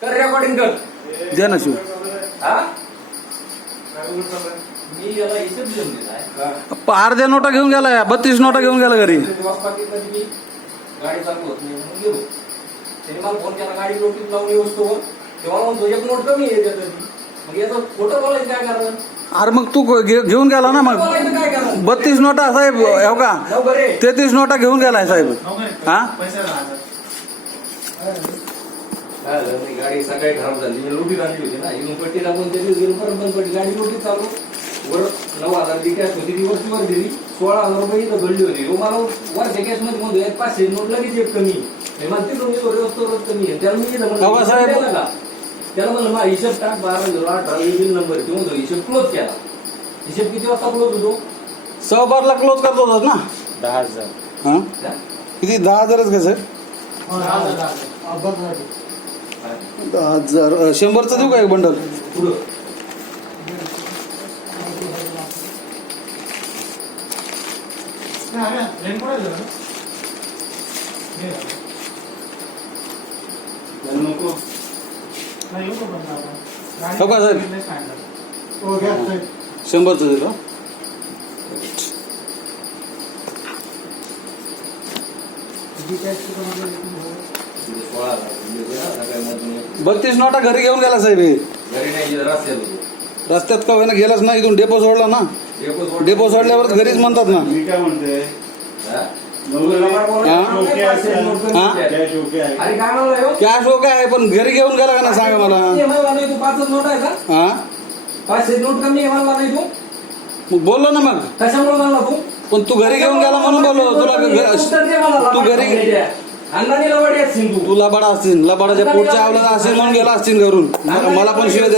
कर रेकॉर्डिंग कर. दे ना शिव. हा? दिलाय. अर्ध्या नोटा घेऊन गेलाय बत्तीस नोटा घेऊन गेला घरी. तेव्हा पाकिटमध्ये मी गाडी चालू होत नाही म्हणून गेलो. त्याने मला फोन केला गाडी नोटीस लावून येऊस तो तेव्हा म्हणतो एक नोट कमी आहे त्याचं मग याचं खोटं बोलायचं काय कारण? अरे मग तू घेऊन गेला ना मग. बत्तीस नोटा साहेब हो का? तेहतीस नोटा घेऊन गेलाय साहेब. हा? काय झालं, ती गाडी सकाळी खराब झाली. मी लोटीत आणली होती ना. इथून पट्टी टाकून त्याची गेलो परत बंद पडली. गाडी लोटीत चालू. वर नऊ हजार ची कॅश होती. ती वरची वर दिली सोळा हजार रुपये इथं घडली होती. हो मला वरच्या कॅशमध्ये म्हणतो एक पाचशे नोट लगेच एक कमी. मी म्हणते तुम्ही रोज तो रोज कमी आहे. त्याला मी म्हणलं, हो का? त्याला म्हणलं माझा हिशोब टाक बारा झिरो अठरा बिल नंबर ते म्हणतो हिशोब क्लोज केला. हिशोब किती वाजता क्लोज होतो? सहबारला क्लोज करत होतात ना? दहा हजार. हा? हा? किती? दहा हजारच का साहेब? दहा हजार. अं, शंभरचं देऊ का एक बंडल? पुढं. नको. हो का साहेब? शंभरचं देतो. तिथे सोळा बत्तीस नोटा घरी घेऊन गेला साहेब हे. घरी नाही इथं रस्त्यात होतो. रस्त्यात का होईना गेलाच ना इथून डेपो सोडला ना. डेपो सोड- डेपो सोडल्यावर घरीच म्हणतात ना. मी काय म्हणते हा? कॅश ओके आहे अरे काय म्हणलं ह्यो? कॅश हो काय पण घरी घेऊन गेला का ना सांगा मला. कमी आहे म्हणला नाही तू पाचच नोट आहे का? हा? पाचशे नोट कमी आहे म्हणला नाही तू? मग बोललो ना मग. कशामुळे म्हणला तू? पण तू घरी घेऊन गेला म्हणून बोललो. तुला घ- तू घरी. अण्णांनी लवाडी असतील तू. तू लबाडा असतील लबाडाच्या पोटच्या आवला असतील. म्हणून गेला असतील घरून. मला पण शिवाय